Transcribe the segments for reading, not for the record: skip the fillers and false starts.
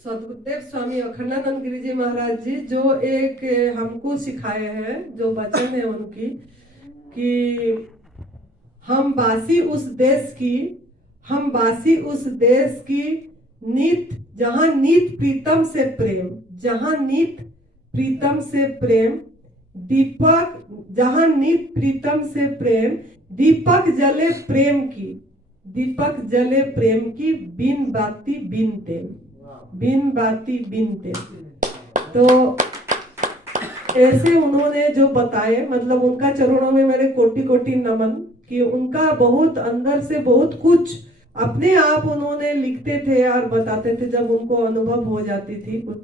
सदगुरुदेव स्वामी अखंडानंद गिरी जी महाराज जी जो एक हमको सिखाए हैं, जो वचन है उनकी कि हम बासी उस देश की, हम बासी उस देश की नीत, जहां नीत प्रीतम से प्रेम, जहां नीत प्रीतम से प्रेम, दीपक, जहां नीत प्रीतम से प्रेम, दीपक जले प्रेम की, दीपक जले प्रेम की, बिन बाती बिन तेल, बिन बाती बिन तेल। तो ऐसे उन्होंने जो बताए, मतलब उनका चरणों में मेरे कोटि कोटि नमन, कि उनका बहुत अंदर से बहुत कुछ अपने आप उन्होंने लिखते थे और बताते थे जब उनको अनुभव हो जाती थी कुछ।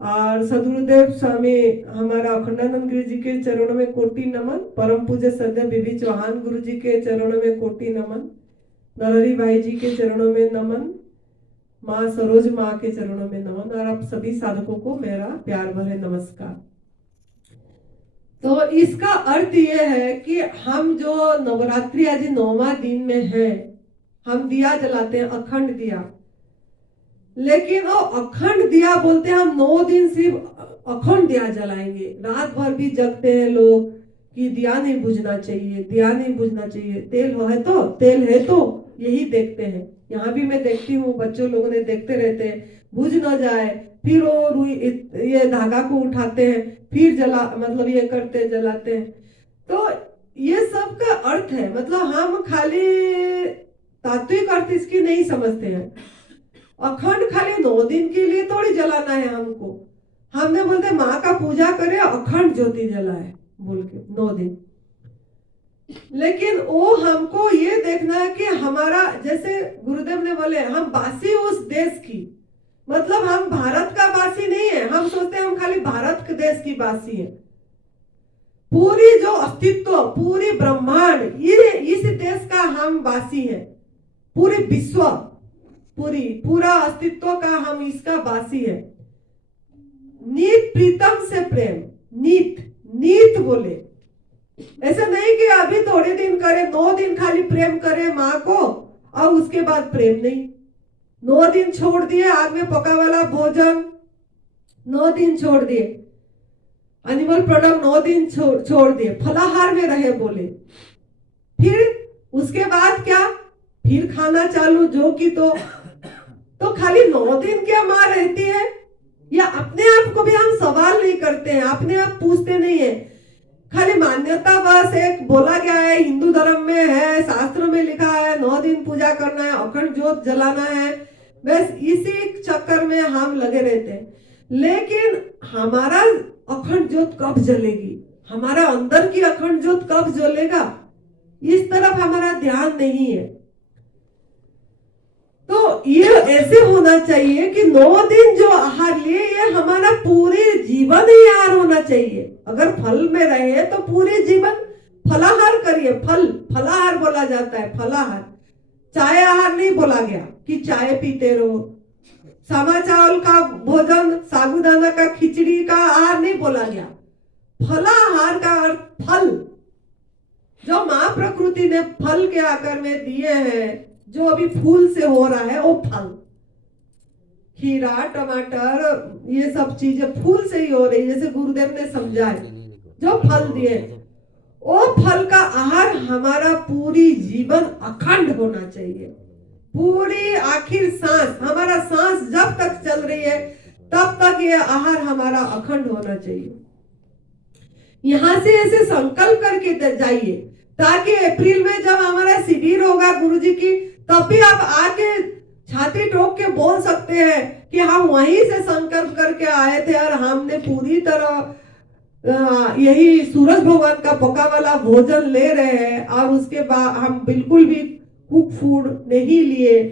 और सदगुरुदेव स्वामी हमारा अखंडानंद गिरी जी के चरणों में कोटि नमन, परम पूज्य सदैव बीबी चौहान गुरु जी के चरणों में कोटि नमन, नरहरि भाई जी के चरणों में नमन, माँ सरोज माँ के चरणों में नमन, और आप सभी साधकों को मेरा प्यार भरे नमस्कार। तो इसका अर्थ यह है कि हम जो नवरात्रि आज 9वां दिन में है, हम दिया जलाते हैं, अखंड दिया, लेकिन वो अखंड दिया बोलते हैं हम 9 दिन सिर्फ अखंड दिया जलाएंगे। रात भर भी जगते हैं लोग कि दिया नहीं बुझना चाहिए, दिया नहीं बुझना चाहिए, तेल है तो, तेल है तो, यही देखते हैं। यहाँ भी मैं देखती हूँ बच्चों लोगों ने देखते रहते हैं, बुझ न जाए, फिर वो रुई ये धागा को उठाते हैं, फिर जला, मतलब ये करते जलाते हैं। तो ये सब का अर्थ है, मतलब हम खाली तात्विक अर्थ इसकी नहीं समझते हैं। अखंड खाली 9 दिन के लिए थोड़ी जलाना है हमको। हमने बोलते माँ का पूजा करे, अखंड ज्योति जलाए बोल के 9 दिन। लेकिन वो हमको ये देखना है कि हमारा, जैसे गुरुदेव ने बोले हम बासी उस देश की, मतलब हम भारत का बासी नहीं है। हम सोचते हैं हम खाली भारत के देश की बासी है। पूरी जो अस्तित्व, पूरी ब्रह्मांड, ये इस देश का हम बासी है। पूरे विश्व, पूरा अस्तित्व का हम इसका बासी है। नीत प्रीतम से प्रेम, नीत, नीत बोले ऐसा नहीं कि अभी थोड़े दिन करे, 9 दिन खाली प्रेम करे माँ को और उसके बाद प्रेम नहीं। 9 दिन छोड़ दिए आग में पका वाला भोजन, 9 दिन छोड़ दिए एनिमल प्रोडक्ट, 9 दिन छोड़ दिए, फलाहार में रहे बोले। फिर उसके बाद क्या, फिर खाना चालू, जो कि तो खाली 9 दिन क्या माँ रहती है? या अपने आप को भी हम सवाल नहीं करते हैं, अपने आप पूछते नहीं है। खाली मान्यता बस एक बोला गया है, हिंदू धर्म में है, शास्त्रों में लिखा है 9 दिन पूजा करना है, अखंड ज्योत जलाना है, बस इसी चक्कर में हम लगे रहते हैं। लेकिन हमारा अखंड ज्योत कब जलेगी, हमारा अंदर की अखंड ज्योत कब जलेगा, इस तरफ हमारा ध्यान नहीं है। तो ये ऐसे होना चाहिए कि 9 दिन जो आहार लिए, ये हमारा पूरे जीवन ही आहार होना चाहिए। अगर फल में रहे तो पूरे जीवन फलाहार करिए। फलाहार बोला जाता है, फलाहार। चाय आहार नहीं बोला गया कि चाय पीते रहो। सामा चावल का भोजन, साबूदाना का खिचड़ी का आहार नहीं बोला गया। फलाहार का अर्थ फल, जो माँ प्रकृति ने फल के आकार में दिए हैं, जो अभी फूल से हो रहा है वो फल, खीरा, टमाटर, ये सब चीजें फूल से ही हो रही है, जैसे गुरुदेव ने समझाए। जो फल दिए वो फल का आहार हमारा पूरी जीवन अखंड होना चाहिए। पूरी आखिर सांस, हमारा सांस जब तक चल रही है तब तक ये आहार हमारा अखंड होना चाहिए। यहां से ऐसे संकल्प करके जाइए, ताकि अप्रैल में जब हमारा शिविर होगा गुरुजी की, तब भी आप आके छाती ठोक के बोल सकते हैं कि हम वहीं से संकल्प करके आए थे और हमने पूरी तरह यही सूरज भगवान का पका वाला भोजन ले रहे हैं, और उसके बाद हम बिल्कुल भी कुक फूड नहीं लिए।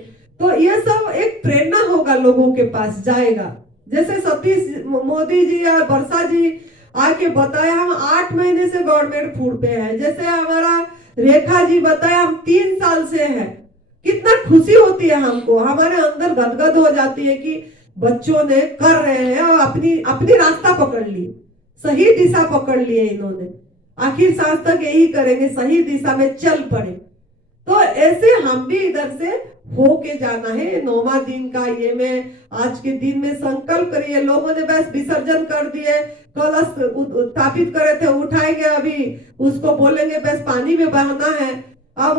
तो ये सब एक प्रेरणा होगा, लोगों के पास जाएगा। जैसे सतीश मोदी जी और वर्षा जी आके बताया हम 8 महीने से गवर्नमेंट फूड पे है। जैसे हमारा रेखा जी बताया हम 3 साल से है। कितना खुशी होती है हमको, हमारे अंदर गदगद हो जाती है कि बच्चों ने कर रहे हैं और अपनी रास्ता पकड़ ली, सही दिशा पकड़ ली है इन्होंने। आखिर सांस तक यही करेंगे, सही दिशा में चल पड़े। तो ऐसे हम भी इधर से होके जाना है। 9वां दिन का ये में आज के दिन में संकल्प करिए। लोगों ने बस विसर्जन कर दिए, कलश स्थापित करे थे, उठाएंगे, अभी उसको बोलेंगे बस पानी में बहाना है। अब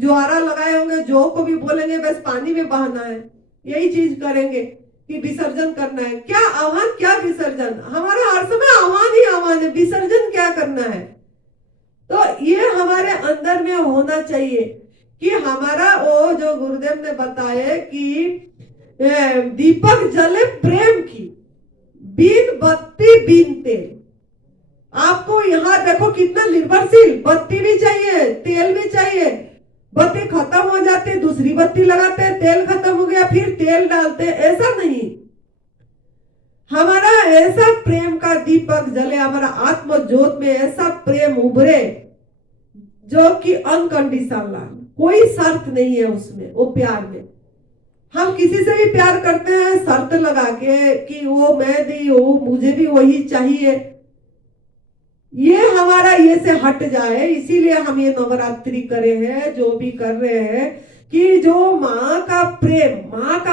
ज्वारा लगाए होंगे, जो को भी बोलेंगे बस पानी में बहाना है। यही चीज करेंगे कि विसर्जन करना है। क्या आह्वान, क्या विसर्जन, हमारा हर समय आह्वान ही आह्वान है, विसर्जन क्या करना है। तो ये हमारे अंदर में होना चाहिए कि हमारा वो जो गुरुदेव ने बताया कि दीपक जले प्रेम की, बिन बत्ती बिन तेल। आपको यहाँ देखो कितना निर्भरशील, बत्ती भी चाहिए, तेल भी चाहिए। बत्ती खत्म हो जाती है, दूसरी बत्ती लगाते हैं, तेल खत्म हो गया फिर तेल डालते हैं, ऐसा नहीं। हमारा ऐसा प्रेम का दीपक जले, हमारा आत्म ज्योत में ऐसा प्रेम उभरे जो कि अनकंडीशनल, कोई शर्त नहीं है उसमें, वो प्यार में। हम किसी से भी प्यार करते हैं शर्त लगा के कि वो मैं दी, वो मुझे भी वही चाहिए। ये हमारा ये से हट जाए, इसीलिए हम ये नवरात्रि करे हैं, जो भी कर रहे हैं, कि जो माँ का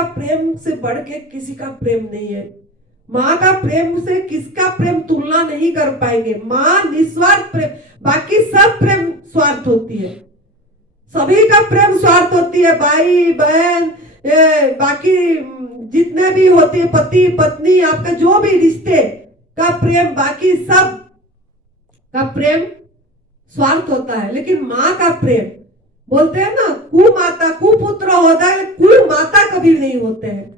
प्रेम से बढ़ के किसी का प्रेम नहीं है। माँ का प्रेम से किसका प्रेम तुलना नहीं कर पाएंगे। माँ निस्वार्थ प्रेम, बाकी सब प्रेम स्वार्थ होती है, सभी का प्रेम स्वार्थ होती है। भाई बहन, बाकी जितने भी होते हैं, पति पत्नी, आपका जो भी रिश्ते का प्रेम, बाकी सब का प्रेम स्वार्थ होता है। लेकिन माँ का प्रेम, बोलते हैं ना, कुमाता कुपुत्र होता है, कुमाता कभी नहीं होते हैं।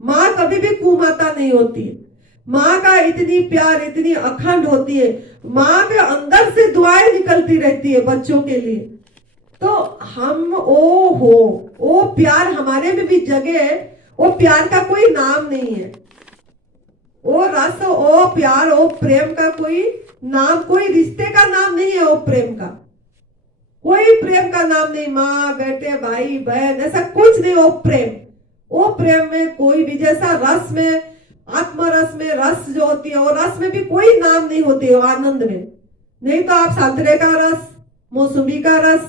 माँ कभी भी कुमाता नहीं होती है। माँ का इतनी प्यार, इतनी अखंड होती है। माँ के अंदर से दुआएं निकलती रहती है बच्चों के लिए। तो हम वो प्यार हमारे में भी जगे। वो प्यार का कोई नाम नहीं है, वो रस, वो प्यार, वो प्रेम का कोई नाम, कोई रिश्ते का नाम नहीं है। वो प्रेम का कोई प्रेम का नाम नहीं, माँ बेटे भाई बहन ऐसा कुछ नहीं। वो प्रेम में कोई भी, जैसा रस में, आत्मरस में रस जो होती है, वो रस में भी कोई नाम नहीं होती है। आनंद में नहीं तो आप संतरे का रस, मौसमी का रस,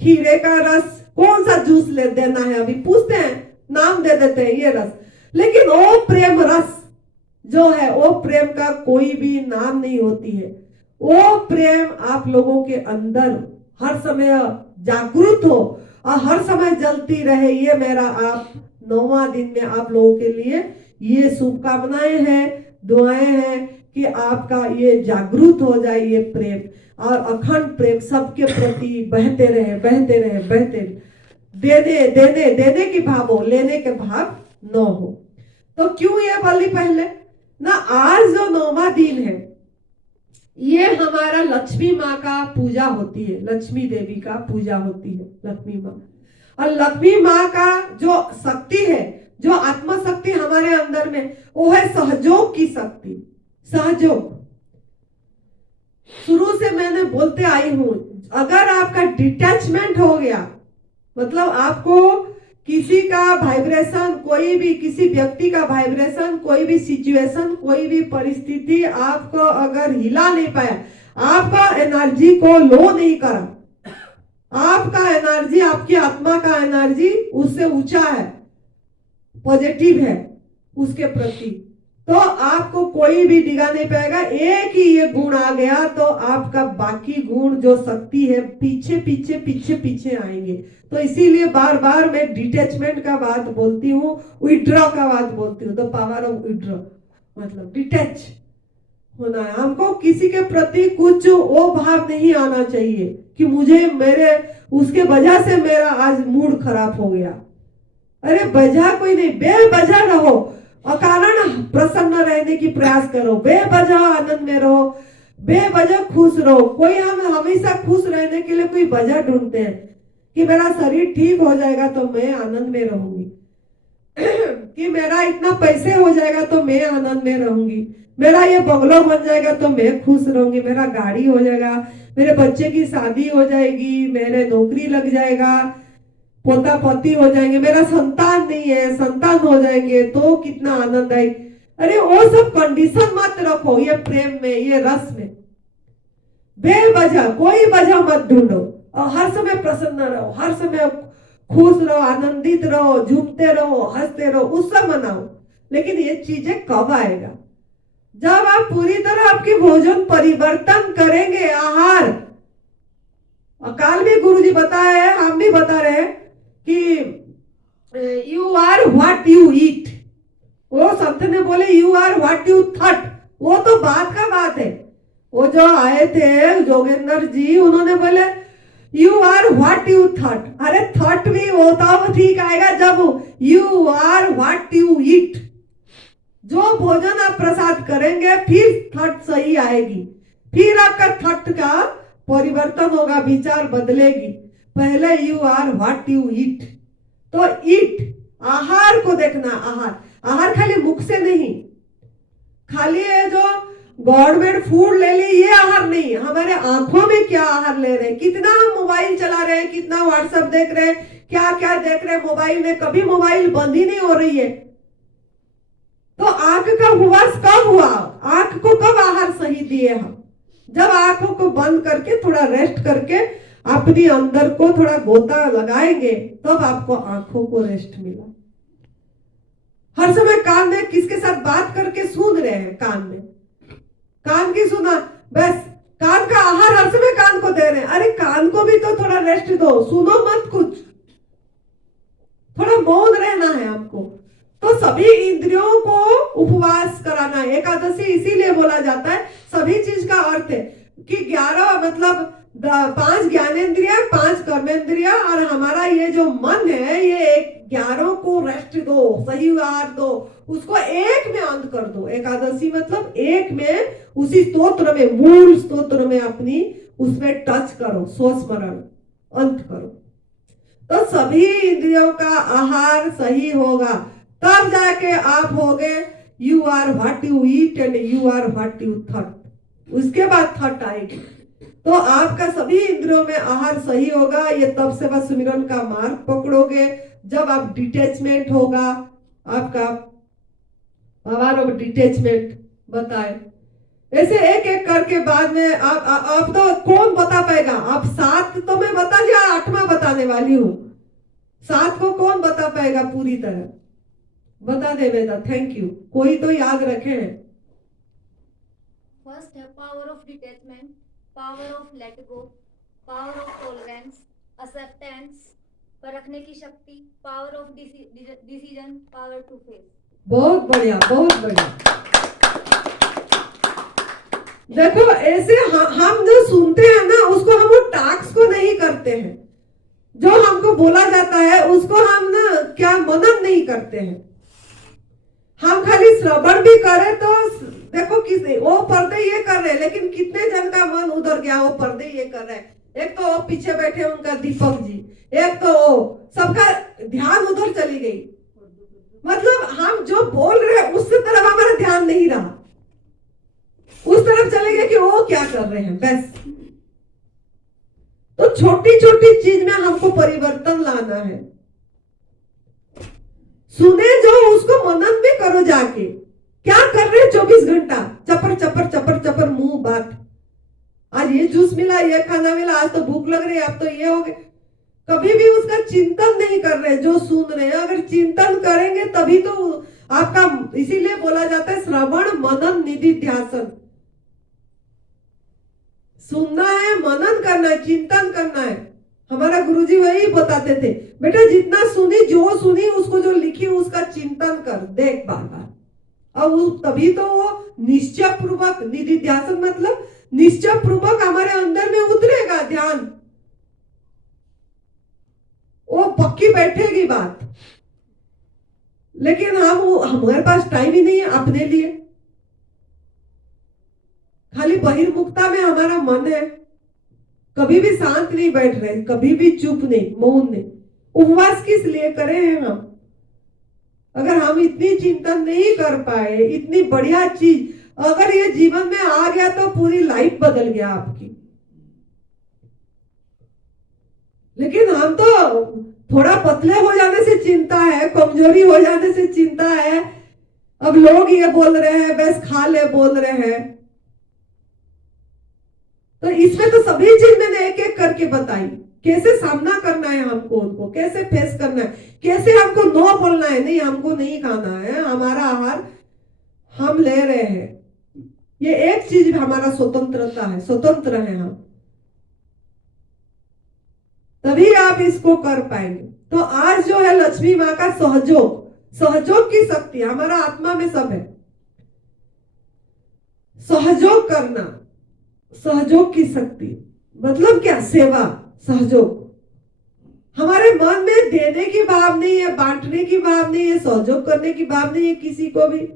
खीरे का रस, कौन सा जूस ले देना है, अभी पूछते हैं, नाम दे देते हैं ये रस। लेकिन वो प्रेम रस जो है, वो प्रेम का कोई भी नाम नहीं होती है। वो प्रेम आप लोगों के अंदर हर समय जागृत हो और हर समय जलती रहे। ये मेरा आप 9वां दिन में आप लोगों के लिए ये शुभकामनाएं हैं, दुआएं हैं कि आपका ये जागृत हो जाए, ये प्रेम और अखंड प्रेम सबके प्रति बहते रहे, बहते रहे, बहते रहे। देने देने देने की भाव हो, लेने के भाव न हो। तो क्यों ये बोली पहले ना, आज जो 9वां दिन है, ये हमारा लक्ष्मी माँ का पूजा होती है, लक्ष्मी देवी का पूजा होती है, लक्ष्मी माँ। और लक्ष्मी माँ का जो शक्ति है, जो आत्मा शक्ति हमारे अंदर में, वो है सहयोग की शक्ति। सहयोग शुरू से मैंने बोलते आई हूं, अगर आपका डिटैचमेंट हो गया, मतलब आपको किसी का वाइब्रेशन, कोई भी किसी व्यक्ति का वाइब्रेशन, कोई भी सिचुएशन, कोई भी परिस्थिति आपको अगर हिला नहीं पाया, आपका एनर्जी को लो नहीं करा, आपका एनर्जी, आपकी आत्मा का एनर्जी उससे ऊंचा है, पॉजिटिव है उसके प्रति, तो आपको कोई भी डिगा नहीं पाएगा। एक ही ये गुण आ गया तो आपका बाकी गुण जो शक्ति है पीछे पीछे पीछे पीछे आएंगे। तो इसीलिए बार बार मैं डिटैचमेंट का बात बोलती हूँ, विड्रॉ का बात बोलती हूँ। तो पावर ऑफ विड्रॉ मतलब डिटैच होना है। हमको किसी के प्रति कुछ वो भाव नहीं आना चाहिए कि मुझे मेरे उसके वजह से मेरा आज मूड खराब हो गया। अरे वजह कोई नहीं, बेवजह रहो, अकारण प्रसन्न रहने की प्रयास करो, बेवजह आनंद में रहो, बेवजह खुश रहो। कोई हम हमेशा खुश रहने के लिए कोई वजह ढूंढते हैं कि मेरा शरीर ठीक हो जाएगा तो मैं आनंद में रहूंगी, कि मेरा इतना पैसे हो जाएगा तो मैं आनंद में रहूंगी, मेरा ये बंगलो बन जाएगा तो मैं खुश रहूंगी, मेरा गाड़ी हो जाएगा, मेरे बच्चे की शादी हो जाएगी, मेरे नौकरी लग जाएगा, पोता पोती हो जाएंगे, मेरा संतान नहीं है, संतान हो जाएंगे तो कितना आनंद आए। अरे वो सब कंडीशन मत रखो ये प्रेम में, ये रस में। बेवजह कोई वजह मत ढूंढो और हर समय प्रसन्न रहो, हर समय खुश रहो, आनंदित रहो, झूमते रहो, हंसते रहो, उत्सव मनाओ। लेकिन ये चीजें कब आएगा? जब आप पूरी तरह आपकी भोजन परिवर्तन करेंगे, आहार। कल भी गुरुजी बताए हैं, हम भी बता रहे हैं कि you are what you eat. वो संत ने बोले you are what you thought. वो तो बात का बात है। वो जो आए थे जोगेंद्र जी, उन्होंने बोले you are what you thought. अरे थॉट भी होता वो ठीक आएगा जब you are what you eat. जो भोजन आप प्रसाद करेंगे फिर थॉट सही आएगी, फिर आपका थॉट का परिवर्तन होगा, विचार बदलेगी। पहले you are what you eat. तो ईट, आहार को देखना। आहार, आहार खाली मुख से नहीं, खाली ये जो गवर्नमेंट फूड ले ली ये आहार नहीं। हमारे आंखों में क्या आहार ले रहे हैं, कितना हम मोबाइल चला रहे हैं, कितना व्हाट्सएप देख रहे हैं, क्या क्या देख रहे हैं मोबाइल में। कभी मोबाइल बंद ही नहीं हो रही है। तो आंख का हुआस कब हुआ? आंख को कब आहार सही दिए हम? जब आंखों को बंद करके थोड़ा रेस्ट करके अपनी अंदर को थोड़ा गोता लगाएंगे, तब आपको आंखों को रेस्ट मिला। हर समय कान में किसके साथ बात करके सुन रहे हैं, कान की सुना, बस कान का आहार हर समय कान को दे रहे हैं। अरे कान को भी तो थोड़ा रेस्ट दो, सुनो मत कुछ, थोड़ा मौन रहना है आपको। तो सभी इंद्रियों को उपवास कराना है। एकादशी इसीलिए बोला जाता है, सभी चीज का अर्थ है कि 11 मतलब 5 ज्ञानेंद्रिया, 5 कर्मेंद्रिया, और हमारा ये जो मन है ये 11 को रेस्ट दो, सही आहार दो, उसको एक में अंत कर दो। एकादशी मतलब एक में, उसी स्तोत्र में, मूल स्तोत्र में अपनी उसमें टच करो, स्वस्मरण अंत करो। तो सभी इंद्रियों का आहार सही होगा, तब जाके आप होगे you are what you eat and you are what you thought. उसके बाद थॉट आएगी। तो आपका सभी इंद्रियों में आहार सही होगा। ये तब से बस सुमिरन का मार्ग पकड़ोगे जब आप डिटैचमेंट होगा आपका, पावर ऑफ डिटैचमेंट बताए। ऐसे एक एक करके बाद में आप तो कौन बता पाएगा? आप 7 तो मैं बता दिया, 8वां बताने वाली हूँ। 7 को कौन बता पाएगा पूरी तरह? बता दे बेटा, थैंक यू। कोई तो याद रखे। फर्स्ट है power of detachment, power of let go, power of tolerance, acceptance, परखने की शक्ति, power of decision, power to face. बहुत बढ़िया, बहुत बढ़िया। देखो ऐसे हम जो सुनते हैं ना, उसको हम वो टास्क को नहीं करते हैं। जो हमको बोला जाता है उसको हम ना क्या मनन नहीं करते हैं। हम खाली श्रवण भी करें तो देखो किसी वो पर्दे ये कर रहे हैं, लेकिन कितने जन का मन उधर गया, वो पर्दे ये कर रहे हैं। एक तो वो पीछे बैठे उनका दीपक जी, एक तो वो, सबका ध्यान उधर चली गई। मतलब हम जो बोल रहे हैं उस तरफ हमारा ध्यान नहीं रहा, उस तरफ चले गए कि वो क्या कर रहे हैं बस। तो छोटी छोटी चीज में हमको परिवर्तन लाना है। सुने जो उसको मनन भी करो जाके, क्या कर रहे हैं 24 घंटा चपर चपर चपर चपर मुंह बात। आज ये जूस मिला, ये खाना मिला, आज तो भूख लग रही है, अब तो ये हो गया। कभी भी उसका चिंतन नहीं कर रहे जो सुन रहे हैं। अगर चिंतन करेंगे तभी तो आपका, इसीलिए बोला जाता है श्रवण मनन निधिध्यासन। सुनना है, मनन करना है, चिंतन करना है। हमारा गुरुजी वही बताते थे, बेटा जितना सुनी, जो सुनी उसको जो लिखी उसका चिंतन कर, देख बार बार। और तभी तो वो निश्चय पूर्वक, निधिध्यासन मतलब निश्चय पूर्वक हमारे अंदर में उतरेगा ध्यान, वो पक्की बैठेगी बात। लेकिन हमारे पास टाइम ही नहीं है अपने लिए। खाली बहिर्मुखता में हमारा मन है, कभी भी शांत नहीं बैठ रहे, कभी भी चुप नहीं, मौन नहीं। उपवास किस लिए करे हैं हम? अगर हम इतनी चिंतन नहीं कर पाए, इतनी बढ़िया चीज अगर ये जीवन में आ गया तो पूरी लाइफ बदल गया आपकी। लेकिन हम तो थोड़ा पतले हो जाने से चिंता है, कमजोरी हो जाने से चिंता है। अब लोग ये बोल रहे हैं, बस खा ले बोल रहे हैं। तो इसमें तो सभी चीज मैंने एक एक करके बताई। कैसे सामना करना है हमको, उनको कैसे फेस करना है, कैसे हमको नो बोलना है, नहीं हमको नहीं खाना है, हमारा आहार हम ले रहे हैं। ये एक चीज हमारा स्वतंत्रता है, स्वतंत्र है हम, तभी आप इसको कर पाएंगे। तो आज जो है लक्ष्मी माँ का सहयोग, सहयोग की शक्ति हमारा आत्मा में सब है। सहयोग करना, सहयोग की शक्ति मतलब क्या, सेवा, सहयोग। हमारे मन में देने की भाव नहीं है, बांटने की भाव नहीं है, सहयोग करने की भाव नहीं है किसी को भी।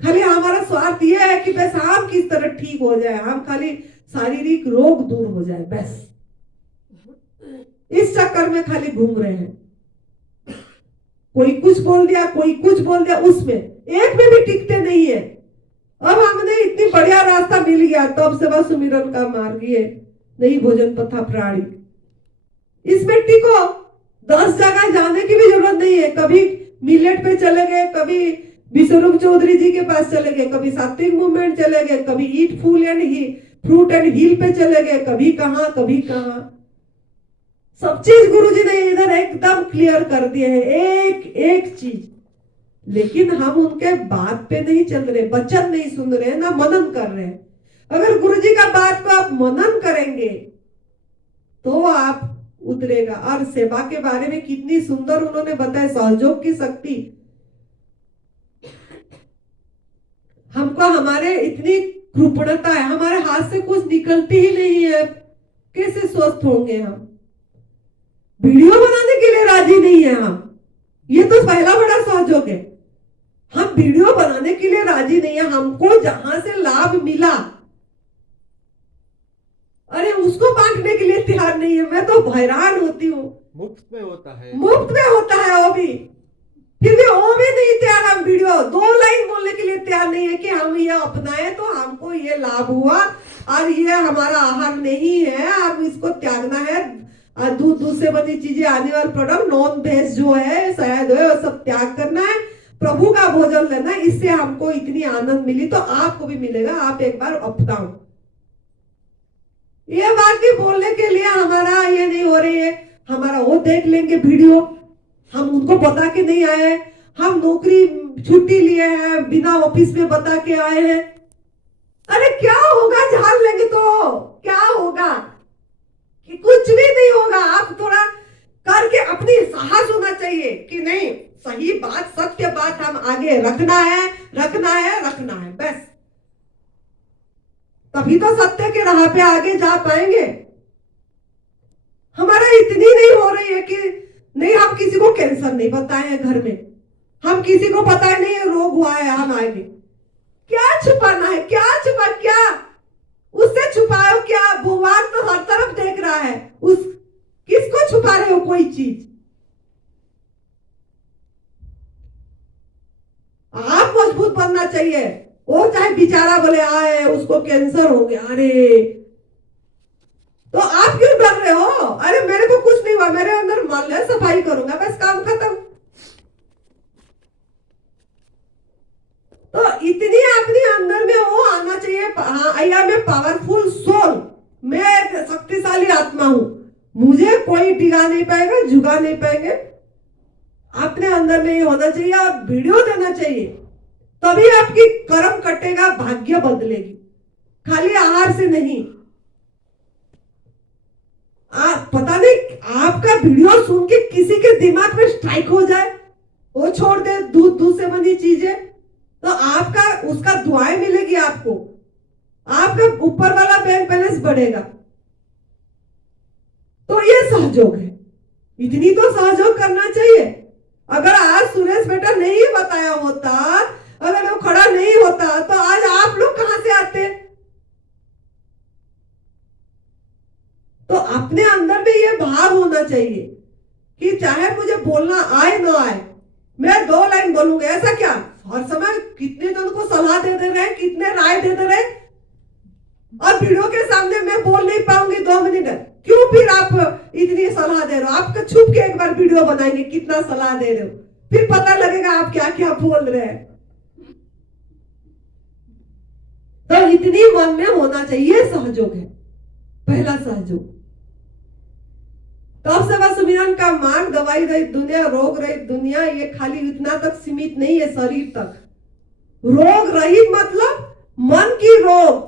खाली हमारा स्वार्थ यह है कि बस हम किस तरह ठीक हो जाए, हम खाली शारीरिक रोग दूर हो जाए, बस इस चक्कर में खाली घूम रहे हैं। कोई कुछ बोल दिया, कोई कुछ बोल दिया, उसमें एक में भी टिकते नहीं है। अब हमने इतनी बढ़िया रास्ता मिल गया, तब सेवा सुमिरन का मार्ग ये नहीं भोजन पथा प्राणी, इसमें टिको। 10 जगह जाने की भी जरूरत नहीं है। कभी मिलेट पे चले गए, कभी विश्वरूप चौधरी जी के पास चले गए, कभी सात्विक मूवमेंट चले गए, कभी eat full and fruit and heel पे चले गए, कभी कहां कभी कहां। सब चीज गुरुजी ने इधर एकदम क्लियर कर दिए हैं, एक एक चीज। लेकिन हम उनके बात पे नहीं चल रहे, वचन नहीं सुन रहे, ना मनन कर रहे हैं। अगर गुरुजी का बात को आप मनन करेंगे तो आप उतरेगा। और सेवा के बारे में कितनी सुंदर उन्होंने बताया, सहयोग की शक्ति। हमको हमारे इतनी कृपणता है, हमारे हाथ से कुछ निकलती ही नहीं है, कैसे स्वस्थ होंगे हम। वीडियो बनाने के लिए राजी नहीं है हम, ये तो पहला बड़ा सहयोग है। हम वीडियो बनाने के लिए राजी नहीं है, हमको जहां से लाभ मिला अरे उसको बांटने के लिए तैयार नहीं है। मैं तो हैरान होती हूँ। मुफ्त में होता है, मुफ्त में होता है वो भी, फिर भी वो भी नहीं तैयार। हम वीडियो 2 लाइन बोलने के लिए तैयार नहीं है कि हम ये अपनाए तो हमको ये लाभ हुआ और ये हमारा आहार नहीं है, अब इसको त्यागना है। दूध से बनी चीजें, आने वाले प्रोडक्ट, नॉन वेज जो है, शायद है, वो सब त्याग करना है, प्रभु का भोजन लेना है। इससे हमको इतनी आनंद मिली तो आपको भी मिलेगा, आप एक बार अपनाओ। ये बात भी बोलने के लिए हमारा ये नहीं हो रही है, हमारा वो देख लेंगे वीडियो, हम उनको बता के नहीं आए, हम नौकरी छुट्टी लिए हैं, बिना ऑफिस में बता के आए हैं। अरे क्या होगा, जान लेंगे तो क्या होगा, कि कुछ भी नहीं होगा। आप थोड़ा करके अपनी साहस होना चाहिए कि नहीं, सही बात, सत्य बात हम आगे रखना है, रखना है, रखना है, बस तभी तो सत्य के राह पे आगे जा पाएंगे। हमारा इतनी नहीं हो रही है कि नहीं, हम किसी को कैंसर नहीं बताए हैं घर में, हम किसी को पता है नहीं रोग हुआ है, हम आएंगे। क्या छुपाना है, क्या छुपा, क्या उससे छुपाओ, क्या भगवान तो हर तरफ देख रहा है, उस किसको छुपा रहे हो कोई चीज। आप मजबूत बनना चाहिए। वो चाहे बेचारा बोले आए उसको कैंसर हो गया, अरे तो आप क्यों डर रहे हो। अरे मेरे को कुछ नहीं हुआ, मेरे अंदर मल है, सफाई करूंगा, बस काम खत्म। तो इतनी अपने अंदर में वो आना चाहिए, हाँ I am a powerful soul, मैं एक शक्तिशाली आत्मा हूं, मुझे कोई टिका नहीं पाएगा, झुका नहीं पाएंगे। अपने अंदर में ये होना चाहिए और वीडियो देना चाहिए, तभी आपकी कर्म कटेगा, भाग्य बदलेगी, खाली आहार से नहीं। आप पता नहीं, आपका वीडियो सुन के किसी के दिमाग में स्ट्राइक हो जाए, वो छोड़ दे दूध से बनी चीजें, तो आपका उसका दुआएं मिलेगी आपको, आपका ऊपर वाला बैंक बैलेंस बढ़ेगा। तो ये सहयोग है, इतनी तो सहयोग करना चाहिए। अगर आज सुरेश बेटा नहीं बताया होता, अगर वो खड़ा नहीं होता, तो आज आप लोग कहां से आते। तो अपने अंदर में ये भाव होना चाहिए कि चाहे मुझे बोलना आए ना आए, मैं 2 लाइन बोलूंगा। ऐसा क्या हर समय कितने जन को सलाह दे रहे, कितने राय दे रहे, और वीडियो के सामने मैं बोल नहीं पाऊंगी 2 मिनट, क्यों फिर आप इतनी सलाह दे रहे हो। आप छुप के एक बार वीडियो बनाएंगे, कितना सलाह दे रहे हो, फिर पता लगेगा आप क्या क्या बोल रहे हैं। तो इतनी मन में होना चाहिए, सहयोग है। पहला सहयोग। तब सेवा सुमिरन का मान दवाई रहित दुनिया, रोग रहित दुनिया, ये खाली इतना तक सीमित नहीं है शरीर तक। रोग रहित मतलब मन की रोग।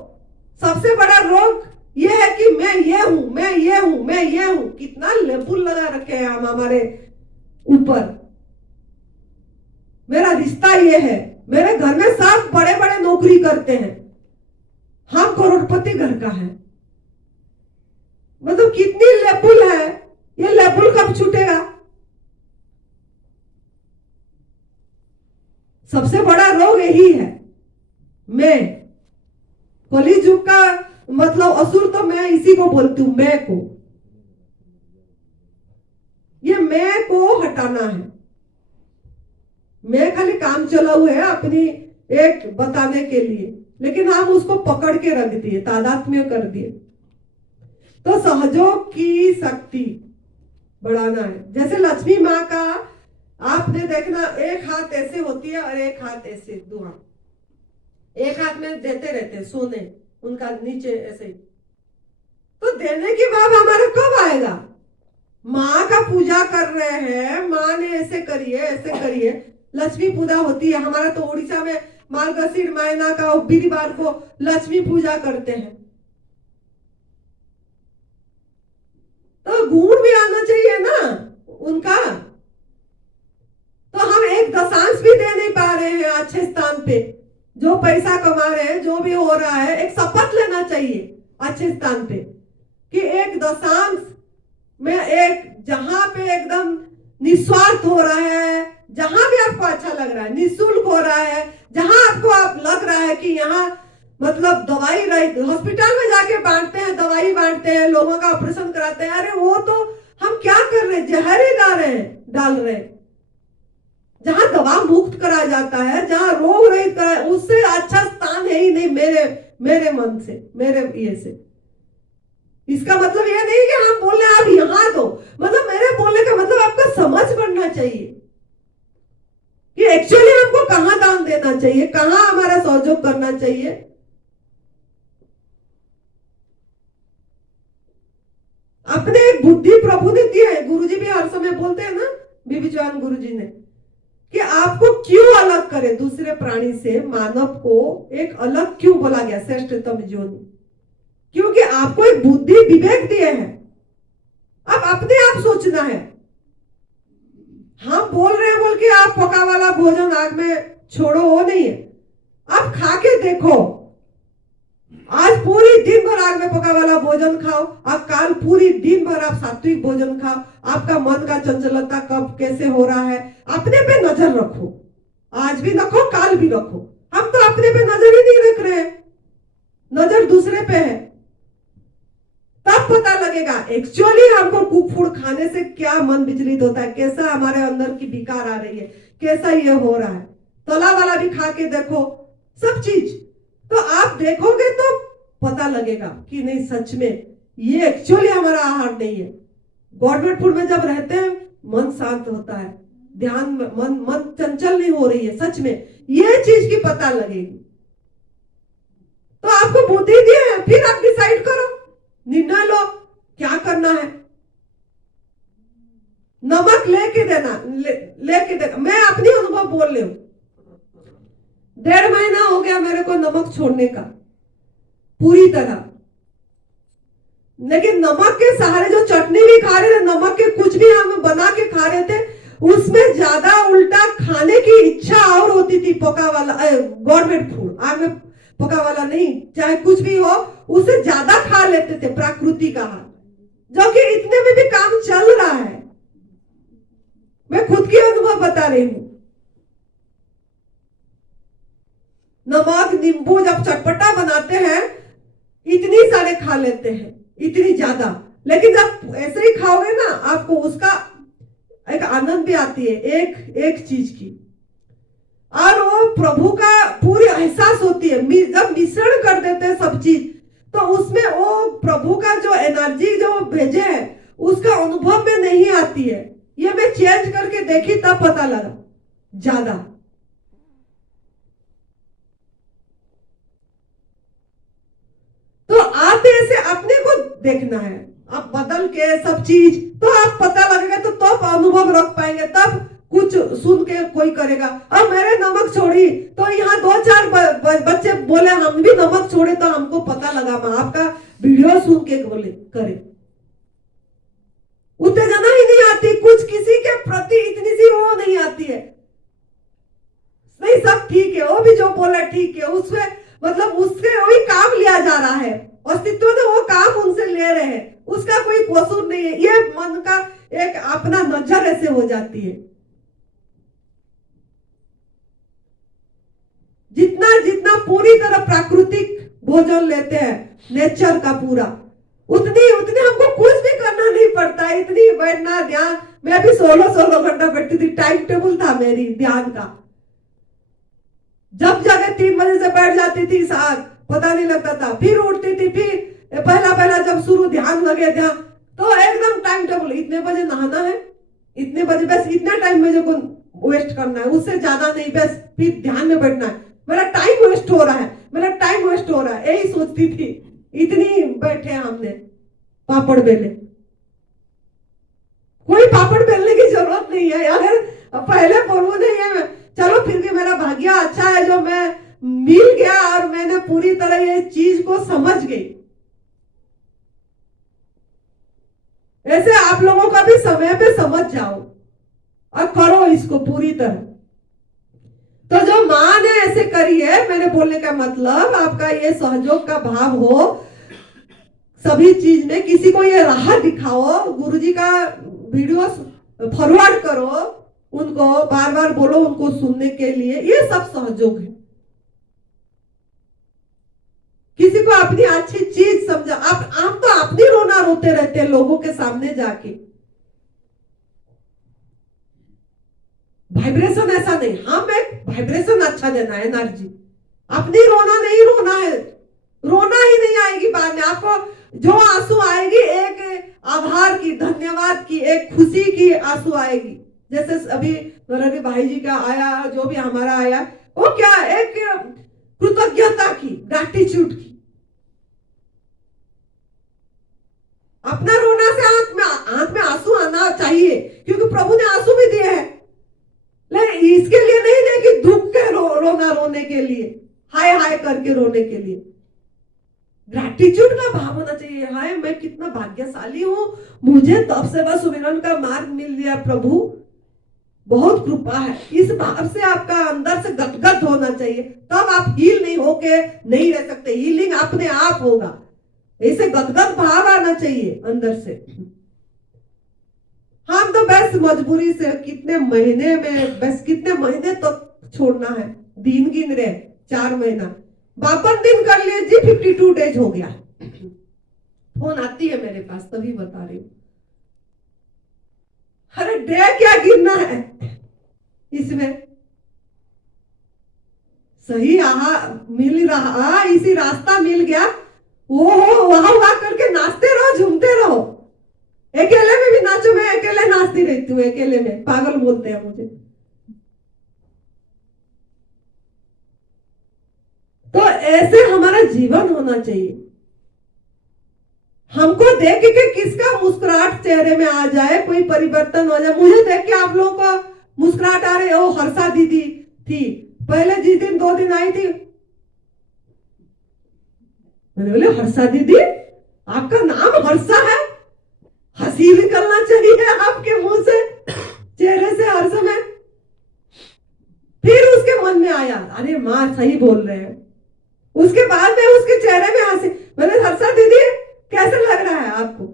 सबसे बड़ा रोग ये है कि मैं ये हूं, मैं ये हूं, मैं ये हूं। कितना लेबुल लगा रखे हैं हम हमारे ऊपर। मेरा रिश्ता ये है, मेरे घर में सब बड़े बड़े नौकरी करते हैं, हम करोड़पति घर का है। मतलब कितनी लेबुल है। ये लेबुल कब छूटेगा? सबसे बड़ा रोग यही है, मैं। कली युग का मतलब असुर तो मैं इसी को बोलती हूं, मैं को। ये मैं को हटाना है। मैं खाली काम चला हुआ है अपनी एक बताने के लिए, लेकिन हम उसको पकड़ के रख दिए, तादात्म्य कर दिए। तो सहयोग की शक्ति बढ़ाना है। जैसे लक्ष्मी माँ का आपने देखना, एक हाथ ऐसे होती है और एक हाथ ऐसे, दो हाथ एक हाथ में देते रहते हैं सोने, उनका नीचे ऐसे। तो देने की भाव हमारा कब आएगा? माँ का पूजा कर रहे हैं, माँ ने ऐसे करिए, ऐसे करिए, लक्ष्मी पूजा होती है। हमारा तो उड़ीसा में मार्गशीर महीना का वीरवार को लक्ष्मी पूजा करते हैं। तो गुण भी आना चाहिए ना उनका। तो हम एक दशांश भी दे नहीं पा रहे हैं अच्छे स्थान पे। जो पैसा कमा रहे हैं, जो भी हो रहा है, एक शपथ लेना चाहिए अच्छे स्थान पे कि एक दशांश में, एक जहां पे एकदम निस्वार्थ हो रहा है, जहां भी आपको अच्छा लग रहा है, निःशुल्क हो रहा है, जहां आपको आप लग रहा है कि यहाँ मतलब दवाई रही, हॉस्पिटल में जाके बांटते हैं, दवाई बांटते हैं, लोगों का ऑपरेशन कराते हैं। अरे वो तो हम क्या कर रहे हैं, जहर ही डाल रहे हैं। जहां दवा मुक्त करा जाता है, जहां रोग रहित करा, उससे अच्छा स्थान है ही नहीं मेरे मन से, मेरे ये से। इसका मतलब ये नहीं कि हम बोल रहे हैं आप यहां दो, मतलब मेरे बोलने का मतलब आपका समझ बढ़ना चाहिए कि एक्चुअली हमको कहां दान देना चाहिए, कहां हमारा सहयोग करना चाहिए। अपने एक बुद्धि प्रभु ने दिया है। गुरुजी भी हर समय बोलते हैं ना, बीबी जवान गुरुजी ने, कि आपको क्यों अलग करे दूसरे प्राणी से, मानव को एक अलग क्यों बोला गया, श्रेष्ठतम योनि? क्योंकि आपको एक बुद्धि विवेक दिए हैं। अब अपने आप सोचना है। हम बोल रहे हैं बोल के आप पका वाला भोजन आग में छोड़ो, वो नहीं है। आप खा के देखो, आज पूरी दिन भर आग में पका वाला भोजन खाओ, अब काल पूरी दिन भर आप सात्विक भोजन खाओ। आपका मन का चंचलता कब कैसे हो रहा है, अपने पे नजर रखो। आज भी रखो, काल भी रखो। हम तो अपने पे नजर ही नहीं रख रहे, नजर दूसरे पे है। तब पता लगेगा एक्चुअली हमको कुक फूड खाने से क्या मन विचलित होता है, कैसा हमारे अंदर की विकार आ रही है, कैसा ये हो रहा है। तला वाला भी खा के देखो, सब चीज। तो आप देखोगे तो पता लगेगा कि नहीं, सच में ये एक्चुअली हमारा आहार नहीं है। गवर्नमेंट फूड में जब रहते हैं मन शांत होता है, ध्यान मन चंचल नहीं हो रही है, सच में ये चीज की पता लगेगी। तो आपको बुद्धि दी है, फिर आप डिसाइड करो, निर्णय लो क्या करना है। नमक लेके देना, मैं अपनी अनुभव बोल रही हूं। 1.5 महीना हो गया मेरे को नमक छोड़ने का पूरी तरह। लेकिन नमक के सहारे जो चटनी भी खा रहे थे, नमक के कुछ भी हम बना के खा रहे थे, उसमें ज्यादा उल्टा खाने की इच्छा और होती थी। पका वाला गवर्नमेंट फूड, आग में पका वाला नहीं, चाहे कुछ भी हो, उसे ज्यादा खा लेते थे प्राकृतिक आहार, जो कि इतने में भी काम चल रहा है। मैं खुद की अनुभव बता रही हूं। नमक नींबू जब चटपटा बनाते हैं, इतनी सारे खा लेते हैं, इतनी ज्यादा। लेकिन जब ऐसे ही खाओगे ना, आपको उसका एक आनंद भी आती है, एक चीज की, और वो प्रभु का पूरी एहसास होती है। जब मिश्रण कर देते हैं सब चीज, तो उसमें वो प्रभु का जो एनर्जी जो भेजे है, उसका अनुभव में नहीं आती है। ये मैं चेंज करके देखी तब पता लगा ज्यादा। तो आप ऐसे अपने को देखना है। आप बदल के सब चीज तो आप पता लगेगा, तो अनुभव रख पाएंगे, तब कुछ सुन के कोई करेगा। अब मेरे नमक छोड़ी तो यहाँ 2-4 बच्चे बोले हम भी नमक छोड़े, तो हमको पता लगा मैं आपका वीडियो सुन के बोले करे। उत्तेजना ही नहीं आती, कुछ किसी के प्रति इतनी सी वो नहीं आती है। नहीं, सब ठीक है, वो भी जो बोला ठीक है, उसमें मतलब उससे वही काम लिया जा रहा है, अस्तित्व ने वो काम उनसे ले रहे हैं, उसका कोई कसूर नहीं है। ये मन का एक अपना नजर ऐसे हो जाती है। जितना जितना पूरी तरह प्राकृतिक भोजन लेते हैं, नेचर का पूरा, उतनी उतनी हमको कुछ भी करना नहीं पड़ता है। इतनी बैठना ध्यान, मैं भी 16 घंटा बैठती थी, टाइम टेबल था मेरी ध्यान का। जब जगह 3 बजे से बैठ जाती थी, साथ पता नहीं लगता था, फिर उठती थी, फिर पहला जब शुरू ध्यान लगे ध्यान, तो एकदम टाइम टेबल, इतने बजे नहाना है, इतने बजे, बस इतना टाइम मुझे को वेस्ट करना है, उससे ज्यादा नहीं, बस फिर ध्यान में बैठना है। मेरा टाइम वेस्ट हो रहा है, मेरा टाइम वेस्ट हो रहा है, यही सोचती थी। इतनी बैठे हमने पापड़ बेले, कोई पापड़ बेलने की जरूरत नहीं है। अगर पहले प्रभु ने ये, चलो फिर भी मेरा भाग्य अच्छा है जो मैं मिल गया और मैंने पूरी तरह ये चीज को समझ गई। ऐसे आप लोगों का भी समय पे समझ जाओ और करो इसको पूरी तरह। तो जो माँ ने ऐसे करी है, मेरे बोलने का मतलब आपका ये सहयोग का भाव हो सभी चीज में, किसी को ये राह दिखाओ, गुरुजी का वीडियो फॉरवर्ड करो, उनको बार बार बोलो उनको सुनने के लिए, ये सब सहयोग है। किसी को अपनी अच्छी चीज समझा, आप तो अपनी रोना रोते रहते हैं लोगों के सामने जाके। वाइब्रेशन ऐसा नहीं, हम एक वाइब्रेशन अच्छा देना है, एनर्जी। अपनी रोना नहीं रोना है, रोना ही नहीं आएगी बाद में। आपको जो आंसू आएगी एक आभार की, धन्यवाद की, एक खुशी की आंसू आएगी। जैसे अभी नरहरि भाई जी का आया, जो भी हमारा आया, वो क्या एक कृतज्ञता की, ग्रैटिट्यूड की। अपना रोना से आंख में आंसू आना चाहिए, क्योंकि प्रभु ने आंसू भी दिए हैं, लेकिन इसके लिए नहीं है कि दुख के रोना रोने के लिए, हाय हाय करके रोने के लिए। ग्रैटिट्यूड का भाव होना चाहिए, हाय मैं कितना भाग्यशाली हूं, मुझे तब से बस सुमिरन का मार्ग मिल गया, प्रभु बहुत कृपा है। इस भाव से आपका अंदर से गदगद होना चाहिए, तब आप हील नहीं होके नहीं रह सकते। हीलिंग अपने आप होगा, ऐसे गदगद भाव आना चाहिए अंदर से। हम तो बस मजबूरी से कितने महीने में, बस कितने महीने तक तो छोड़ना है, दिन गिन रहे 4 महीना, 52 दिन कर लिए जी, 52 डेज हो गया। फोन आती है मेरे पास, तभी बता रही हूँ। अरे डे क्या गिनना है इसमें, सही मिल रहा, इसी रास्ता मिल गया, वो वहां वहां करके नाचते रहो, झूमते रहो। अकेले में भी नाचो, मैं अकेले नाचती रहती हूँ, अकेले में पागल बोलते हैं मुझे। तो ऐसे हमारा जीवन होना चाहिए। हमको देख के किसका मुस्कुराहट चेहरे में आ जाए, कोई परिवर्तन हो जाए। मुझे देख के आप लोगों को मुस्कुराहट आ रही, वो हर्षा दीदी थी पहले, जिस दिन 2 दिन आई थी, मैंने बोले हर्षा दीदी आपका नाम हर्षा है, हंसी निकलना चाहिए आपके मुंह से, चेहरे से हर समय। फिर उसके मन में आया, अरे माँ सही बोल रहे हैं। उसके बाद में उसके चेहरे में हंसी। मैंने हर्षा दीदी कैसे लग रहा है आपको,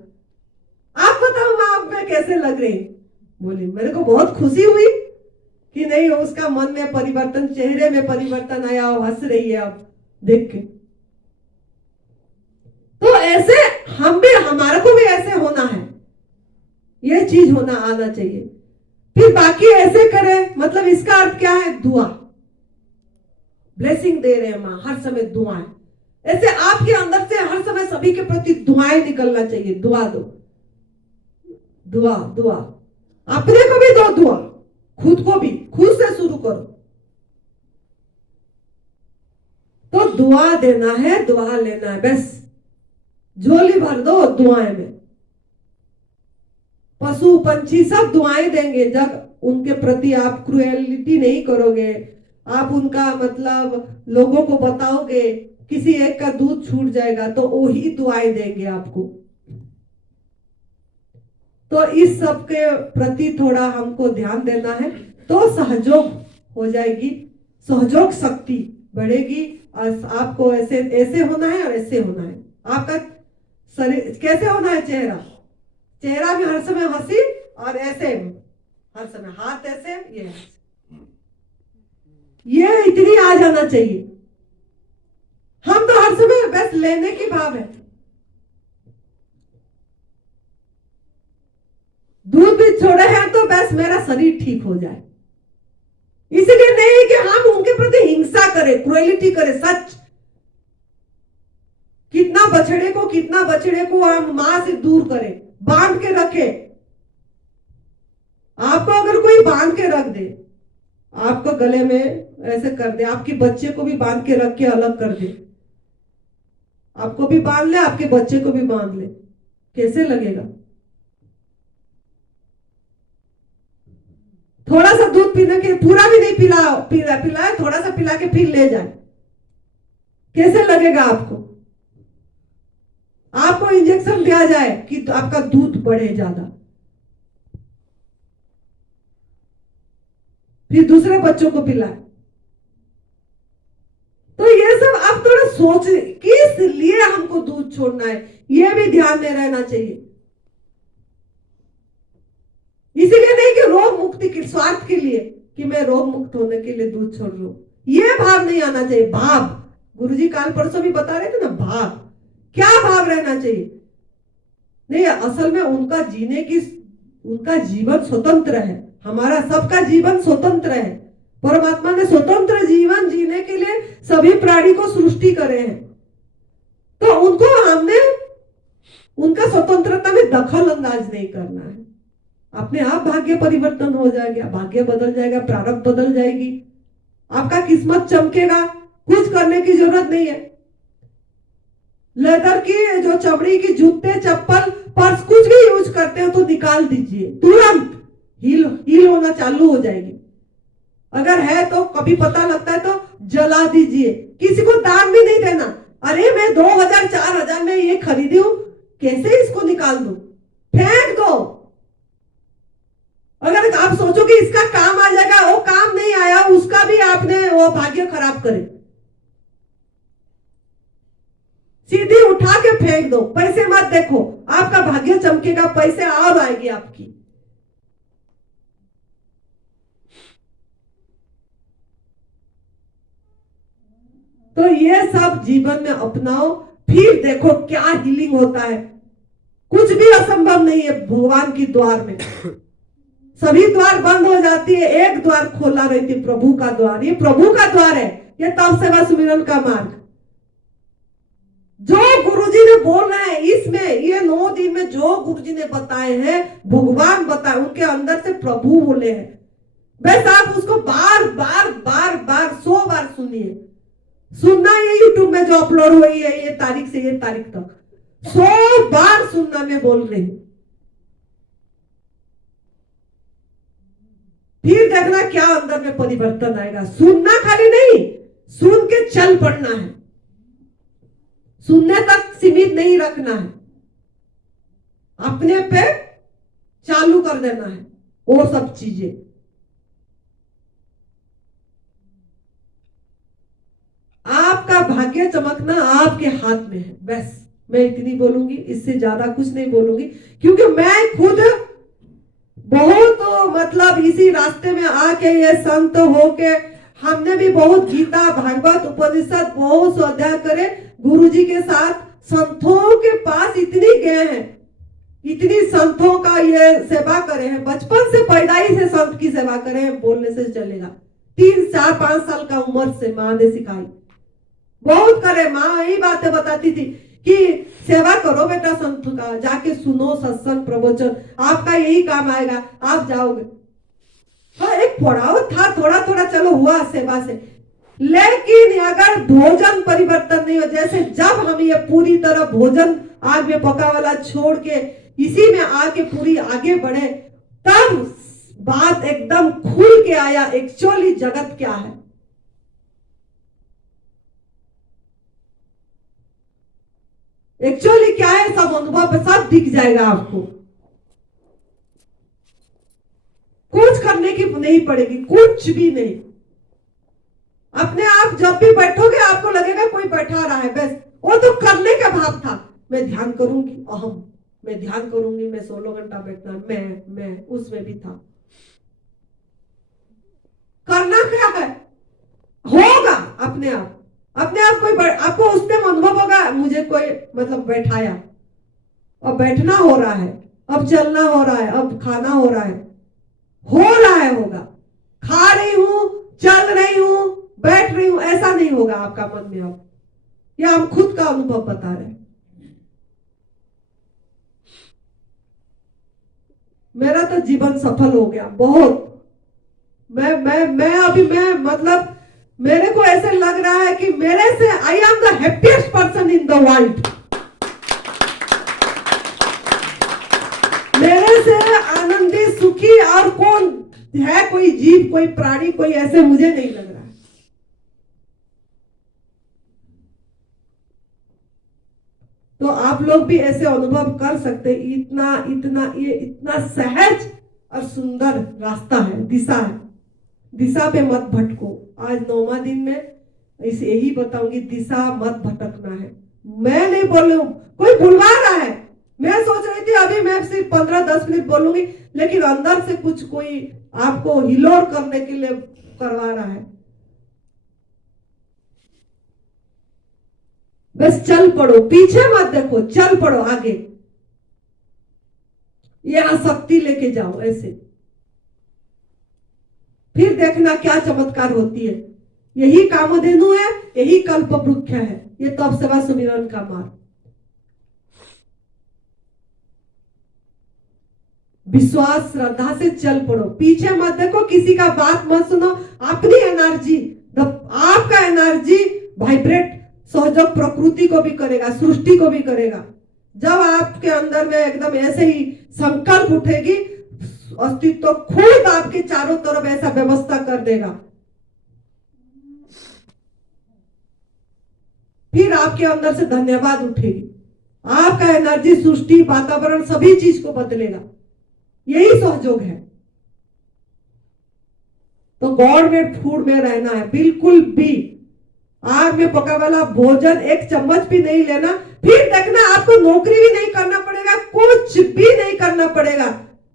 आप बताओ माँ आप में कैसे लग रही। बोली मेरे को बहुत खुशी हुई कि नहीं, उसका मन में परिवर्तन, चेहरे में परिवर्तन आया, वो हंस रही है अब देख के। तो ऐसे हम भी, हमारे को भी ऐसे होना है, ये चीज होना आना चाहिए। फिर बाकी ऐसे करें, मतलब इसका अर्थ क्या है, दुआ, ब्लेसिंग दे रहे हैं माँ, हर समय दुआएं। ऐसे आपके अंदर से हर समय सभी के प्रति दुआएं निकलना चाहिए। दुआ दो, दुआ दुआ, अपने को भी दो दुआ, खुद को भी, खुद से शुरू करो। तो दुआ देना है, दुआ लेना है, बस झोली भर दो दुआएं में। पशु पंछी सब दुआएं देंगे जब उनके प्रति आप क्रूएलिटी नहीं करोगे, आप उनका मतलब लोगों को बताओगे, किसी एक का दूध छूट जाएगा तो वही दुआएं देंगे आपको। तो इस सब के प्रति थोड़ा हमको ध्यान देना है, तो सहयोग हो जाएगी, सहयोग शक्ति बढ़ेगी। और आपको ऐसे ऐसे होना है और ऐसे होना है। आपका शरीर कैसे होना है, चेहरा में हर समय हंसी, और ऐसे हर समय हाथ ऐसे, ये इतनी आ जाना चाहिए। हम तो हर समय बस लेने की भाव है। दूध भी छोड़े हैं तो बस मेरा शरीर ठीक हो जाए, इसलिए नहीं कि हम उनके प्रति हिंसा करें, क्रूएलिटी करें। सच, कितना बछड़े को हम मां से दूर करें, बांध के रखें। आपको अगर कोई बांध के रख दे, आपको गले में ऐसे कर दे, आपके बच्चे को भी बांध के रख के अलग कर दे, आपको भी बांध ले, आपके बच्चे को भी बांध ले, कैसे लगेगा? थोड़ा सा दूध पीने के, पूरा भी नहीं पिलाए, थोड़ा सा पिला के फिर ले जाए, कैसे लगेगा आपको? आपको इंजेक्शन दिया जाए कि तो आपका दूध बढ़े ज्यादा, फिर दूसरे बच्चों को पिलाए। तो ये सब आप थोड़ा सोच, किस लिए हमको दूध छोड़ना है, ये भी ध्यान में रहना चाहिए। इसीलिए नहीं कि रोग मुक्ति के स्वार्थ के लिए कि मैं रोग मुक्त होने के लिए दूध छोड़ रहा हूं, ये भाव नहीं आना चाहिए। भाव, गुरुजी काल परसों भी बता रहे थे ना, भाव, क्या भाव रहना चाहिए? नहीं, असल में उनका जीने की, उनका जीवन स्वतंत्र है, हमारा सबका जीवन स्वतंत्र है। परमात्मा ने स्वतंत्र जीवन जीने के लिए सभी प्राणी को सृष्टि करे हैं, तो उनको हमने उनका स्वतंत्रता में दखल अंदाज नहीं करना है। अपने आप भाग्य परिवर्तन हो जाएगा, भाग्य बदल जाएगा, प्रारब्ध बदल जाएगी, आपका किस्मत चमकेगा, कुछ करने की जरूरत नहीं है। लेदर की जो चमड़ी की जूते, चप्पल, पर्स कुछ भी यूज करते हो तो निकाल दीजिए, तुरंत हील होना चालू हो जाएगी। अगर है तो कभी पता लगता है तो जला दीजिए, किसी को दान भी नहीं देना। अरे मैं 2000 4000 में ये खरीदी हूं, कैसे इसको निकाल दूं, फेंक दो। अगर आप सोचो कि इसका काम आ जाएगा, वो काम नहीं आया, उसका भी आपने वो भाग्य खराब करे, सीधी उठा के फेंक दो, पैसे मत देखो, आपका भाग्य चमकेगा, पैसे और आएगी आपकी। तो ये सब जीवन में अपनाओ, फिर देखो क्या हीलिंग होता है। कुछ भी असंभव नहीं है भगवान की द्वार में, सभी द्वार बंद हो जाती है, एक द्वार खोला रहती है, प्रभु का द्वार। ये प्रभु का द्वार है, ये तप सेवा सुमिरन का मार्ग। जो गुरुजी ने बोल रहे हैं इसमें, ये 9 दिन में जो गुरुजी ने बताए हैं, भगवान बताए, उनके अंदर से प्रभु बोले हैं। बस आप उसको बार बार बार बार 100 बार सुनिए। सुनना ये यूट्यूब में जो अपलोड हुई है, ये तारीख से ये तारीख तक 100 बार सुनना, मैं बोल रही हूं। फिर देखना क्या अंदर में परिवर्तन आएगा। सुनना खाली नहीं, सुन के चल पड़ना है, सुनने तक सीमित नहीं रखना है, अपने पे चालू कर देना है वो सब चीजें। आपका भाग्य चमकना आपके हाथ में है, बस मैं इतनी बोलूंगी, इससे ज्यादा कुछ नहीं बोलूंगी, क्योंकि मैं खुद बहुत मतलब इसी रास्ते में आके ये संत होके हमने भी बहुत गीता, भागवत, उपनिषद बहुत स्वाध्याय करे गुरुजी के साथ। संतों के पास इतनी गए हैं, इतनी संतों का ये सेवा करे हैं, बचपन से पैदाई से संत की सेवा करे हैं, बोलने से चलेगा। 3 4 5 साल का उम्र से माँ ने सिखाई, बहुत करे। माँ यही बातें बताती थी कि सेवा करो बेटा संत का, जाके सुनो सत्संग प्रवचन, आपका यही काम आएगा, आप जाओगे। तो एक पड़ाव था, थोड़ा थोड़ा चलो हुआ सेवा से, लेकिन अगर भोजन परिवर्तन नहीं हो, जैसे जब हम ये पूरी तरह भोजन आग में पका वाला छोड़ के इसी में आके पूरी आगे बढ़े, तब बात एकदम खुल के आया एक्चुअली जगत क्या है। एक्चुअली क्या है सब अनुभव पे सब दिख जाएगा आपको। कुछ करने की नहीं पड़ेगी, कुछ भी नहीं। अपने आप जब भी बैठोगे आपको लगेगा कोई बैठा रहा है, बस वो तो करने का भाव था। मैं ध्यान करूंगी, अहम, मैं ध्यान करूंगी, मैं 16 घंटा बैठना, मैं उसमें भी था। करना क्या है, होगा अपने आप। अपने आप कोई आपको उस टाइम अनुभव होगा मुझे कोई मतलब बैठाया, अब बैठना हो रहा है, अब चलना हो रहा है, अब खाना हो रहा है, होगा। खा रही हूं, चल रही हूं, बैठ रही हूं, ऐसा नहीं होगा आपका मन में। अब या हम खुद का अनुभव बता रहे हैं। मेरा तो जीवन सफल हो गया बहुत। मैं अभी मतलब मेरे को ऐसे लग रहा है कि मेरे से I am the happiest person in the world. मेरे से आनंदी सुखी और कौन है, कोई जीव, कोई प्राणी, कोई ऐसे मुझे नहीं लग रहा है। तो आप लोग भी ऐसे अनुभव कर सकते। ये इतना सहज और सुंदर रास्ता है, दिशा है। दिशा पे मत भटको। आज 9वां दिन में इसे यही बताऊंगी, दिशा मत भटकना है। मैं नहीं बोल रही हूं, कोई बुलवा रहा है। मैं सोच रही थी अभी मैं सिर्फ 15-10 मिनट बोलूंगी, लेकिन अंदर से कुछ कोई आपको हिलोर करने के लिए करवा रहा है। बस चल पड़ो, पीछे मत देखो, चल पड़ो आगे। ये आसक्ति लेके जाओ ऐसे, फिर देखना क्या चमत्कार होती है। यही कामधेनु है, यही कल्प वृक्ष है, ये तप सेवा सुमिरन का मार्ग। विश्वास श्रद्धा से चल पड़ो, पीछे मत देखो, किसी का बात मत सुनो। अपनी एनर्जी, आपका एनर्जी वाइब्रेट सहयोग प्रकृति को भी करेगा, सृष्टि को भी करेगा। जब आपके अंदर में एकदम ऐसे ही संकल्प उठेगी, अस्तित्व खुद आपके चारों तरफ ऐसा व्यवस्था कर देगा। फिर आपके अंदर से धन्यवाद उठेगी। आपका एनर्जी सृष्टि, वातावरण, सभी चीज को बदलेगा। यही सहयोग है। तो गॉड मेड फूड में रहना है, बिल्कुल भी आग में पका वाला भोजन एक चम्मच भी नहीं लेना। फिर देखना आपको नौकरी भी नहीं करना पड़ेगा, कुछ भी नहीं करना पड़ेगा।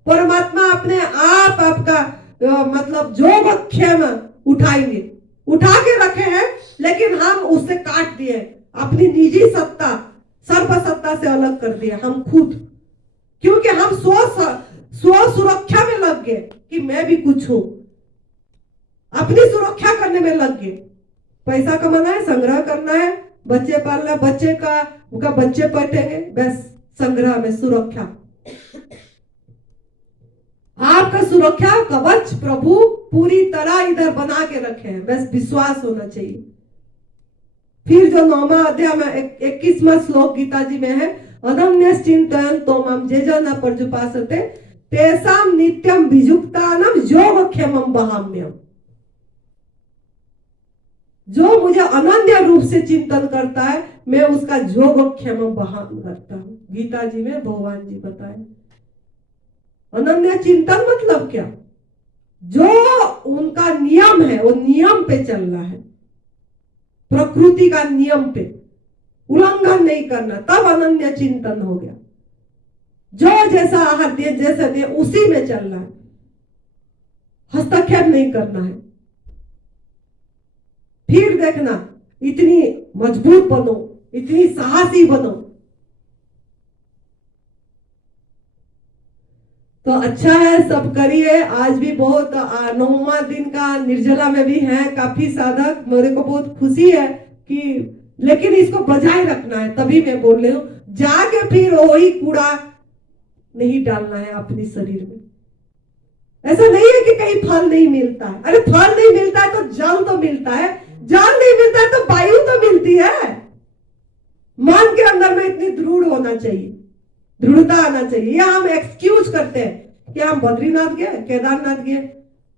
परमात्मा अपने आप आपका मतलब योगक्षेम उठाएंगे, उठा के रखे हैं, लेकिन हम उससे काट दिए। अपनी निजी सत्ता, सर्व सत्ता से अलग कर दिया हम खुद, क्योंकि हम स्व सुरक्षा में लग गए कि मैं भी कुछ हूं। अपनी सुरक्षा करने में लग गए। पैसा कमाना है, संग्रह करना है, बच्चे पालना, बच्चे का बच्चे पटेंगे, बस संग्रह में सुरक्षा। आपका सुरक्षा कवच प्रभु पूरी तरह इधर बना के रखे हैं, बस विश्वास होना चाहिए। फिर जो 9वां अध्याय में 21वां श्लोक गीता जी में है, अनन्य चिंतन तो मम जे जन पर्युपासते तेसाम नित्यम विजुक्तानम योगक्षेमम वहाम्यम। जो मुझे अनन्य रूप से चिंतन करता है, मैं उसका योगक्षेम वहन करता हूं। गीता जी में भगवान जी बताए। अनन्य चिंतन मतलब क्या? जो उनका नियम है, वो नियम पे चलना है, प्रकृति का नियम पे उल्लंघन नहीं करना, तब अनन्य चिंतन हो गया। जो जैसा आहार दिए, जैसा दिए, उसी में चलना है, हस्तक्षेप नहीं करना है। फिर देखना, इतनी मजबूत बनो, इतनी साहसी बनो। तो अच्छा है, सब करिए। आज भी बहुत 9वां दिन का निर्जला में भी है काफी साधक। मेरे को बहुत खुशी है कि, लेकिन इसको बजाय रखना है, तभी मैं बोल रही हूँ। जाके फिर वही कूड़ा नहीं डालना है अपने शरीर में। ऐसा नहीं है कि कहीं फल नहीं मिलता है। अरे फल नहीं मिलता है तो जल तो मिलता है, जल नहीं मिलता है तो वायु तो मिलती है। मन के अंदर में इतनी दृढ़ होना चाहिए, दृढ़ता आना चाहिए। या हम एक्सक्यूज करते हैं कि हम बद्रीनाथ गए, केदारनाथ गए,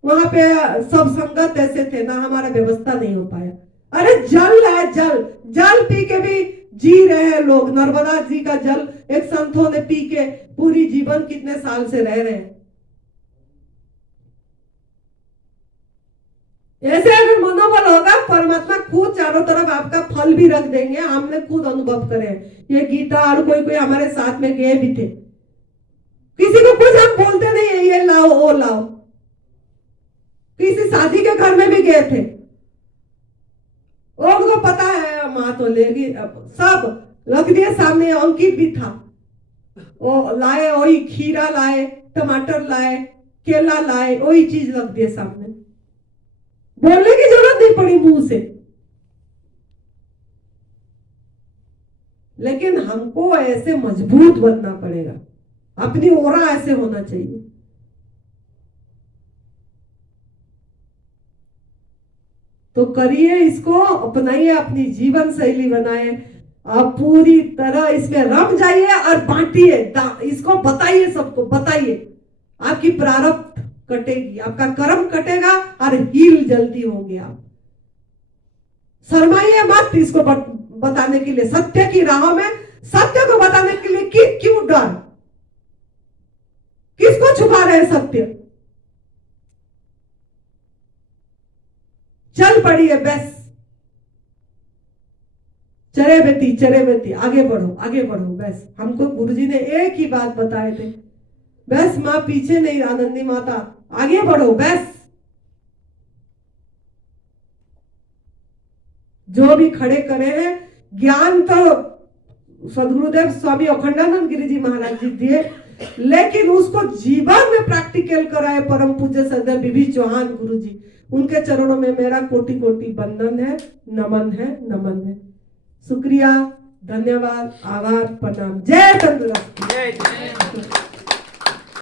वहां पे सब संगत ऐसे थे ना, हमारा व्यवस्था नहीं हो पाया। अरे जल है, जल जल पी के भी जी रहे हैं लोग। नर्मदा जी का जल एक संतों ने पी के पूरी जीवन कितने साल से रह रहे हैं। ऐसे अगर मनोबल होगा, परमात्मा खुद चारों तरफ आपका फल भी रख देंगे। हमने खुद अनुभव करे हैं। ये गीता और कोई कोई हमारे साथ में गए भी थे। किसी को कुछ हम बोलते नहीं है, ये लाओ वो लाओ। किसी शादी के घर में भी गए थे, उनको पता है माँ तो लेगी, सब रख दिए सामने। अंकित भी था, वो लाए, वही खीरा लाए, टमाटर लाए, केला लाए, वही चीज रख दिए सामने। बोलने की जरूरत नहीं पड़ी मुंह से। लेकिन हमको ऐसे मजबूत बनना पड़ेगा, अपनी ओरा ऐसे होना चाहिए। तो करिए इसको, अपनाइए, अपनी जीवन शैली बनाए, आप पूरी तरह इसमें रम जाइए और बांटिए। इसको बताइए, सबको बताइए। आपकी प्रारब्ध कटेगी, आपका कर्म कटेगा और हील जल्दी होंगे आप। शर्माइए मत इसको बताने के लिए। सत्य की राहों में सत्य को बताने के लिए क्यों डर? किसको छुपा रहे हैं सत्य? चल पड़िए, बस चरे बेटी आगे बढ़ो, आगे बढ़ो। बस हमको गुरुजी ने एक ही बात बताए थे, बस मां पीछे नहीं, आनंदी माता आगे बढ़ो। बस जो भी खड़े करे हैं, ज्ञान तो सदगुरुदेव स्वामी अखंडानंद गिरी जी महाराज जी दिए, लेकिन उसको जीवन में प्रैक्टिकल कराए परम पूज्य सरदार बीबी चौहान गुरु जी। उनके चरणों में मेरा कोटि कोटि वंदन है, नमन है, नमन है। शुक्रिया, धन्यवाद, आभार, प्रणाम। जय तंदुरुस्ती।